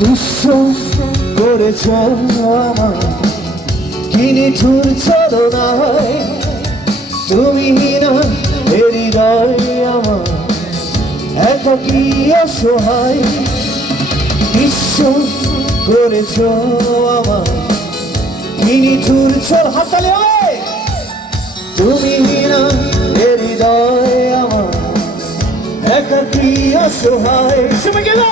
নিঃস্ব করেছ আমার। কিনে ঠুর ছলনায়, তুমি না হৃদয় আমার। একাকি অসহায় বিশ্ব করেছ আমার। কিনি ঠুর ছল হাতালে তুমি না হৃদয় আমার। একাকি অসহায়। সময় গেল!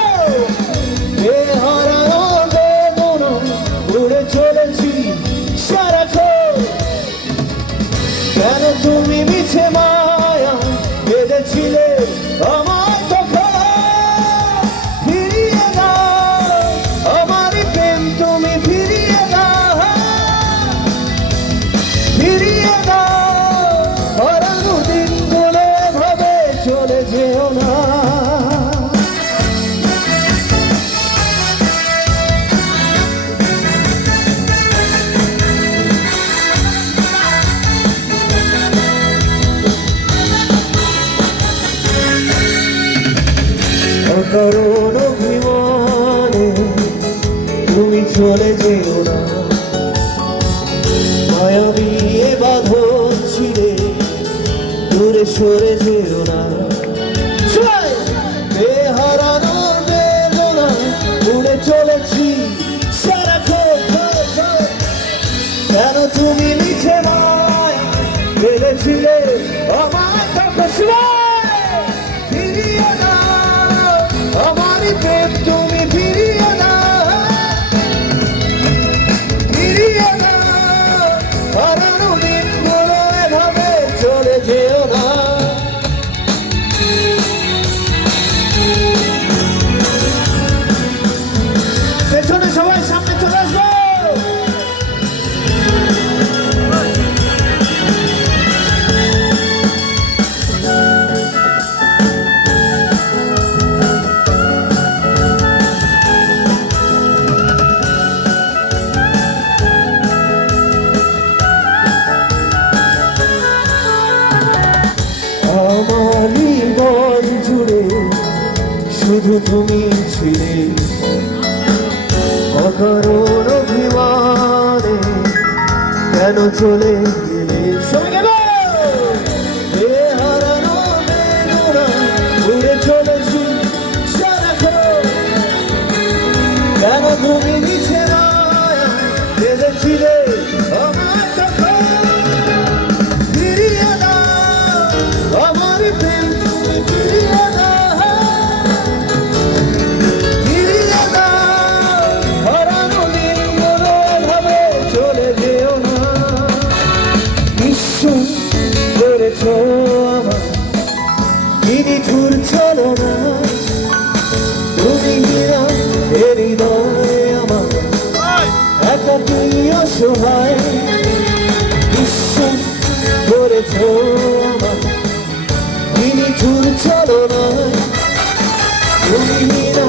অকারণ অভিমানে তুমি চলে যেও না মায়াবী এ বাঁধন ছিঁড়ে দূরে সরে যেও না সবাই! বেদনা উড়ে চলেছি ক্ষণ। কেন তুমি শুধু তুমি ছিলে। অকারণ অভিমানে কেন চলে গেলে? বিশ্বাস করেছ তিনি ঠুর চলো না তুমি গিরা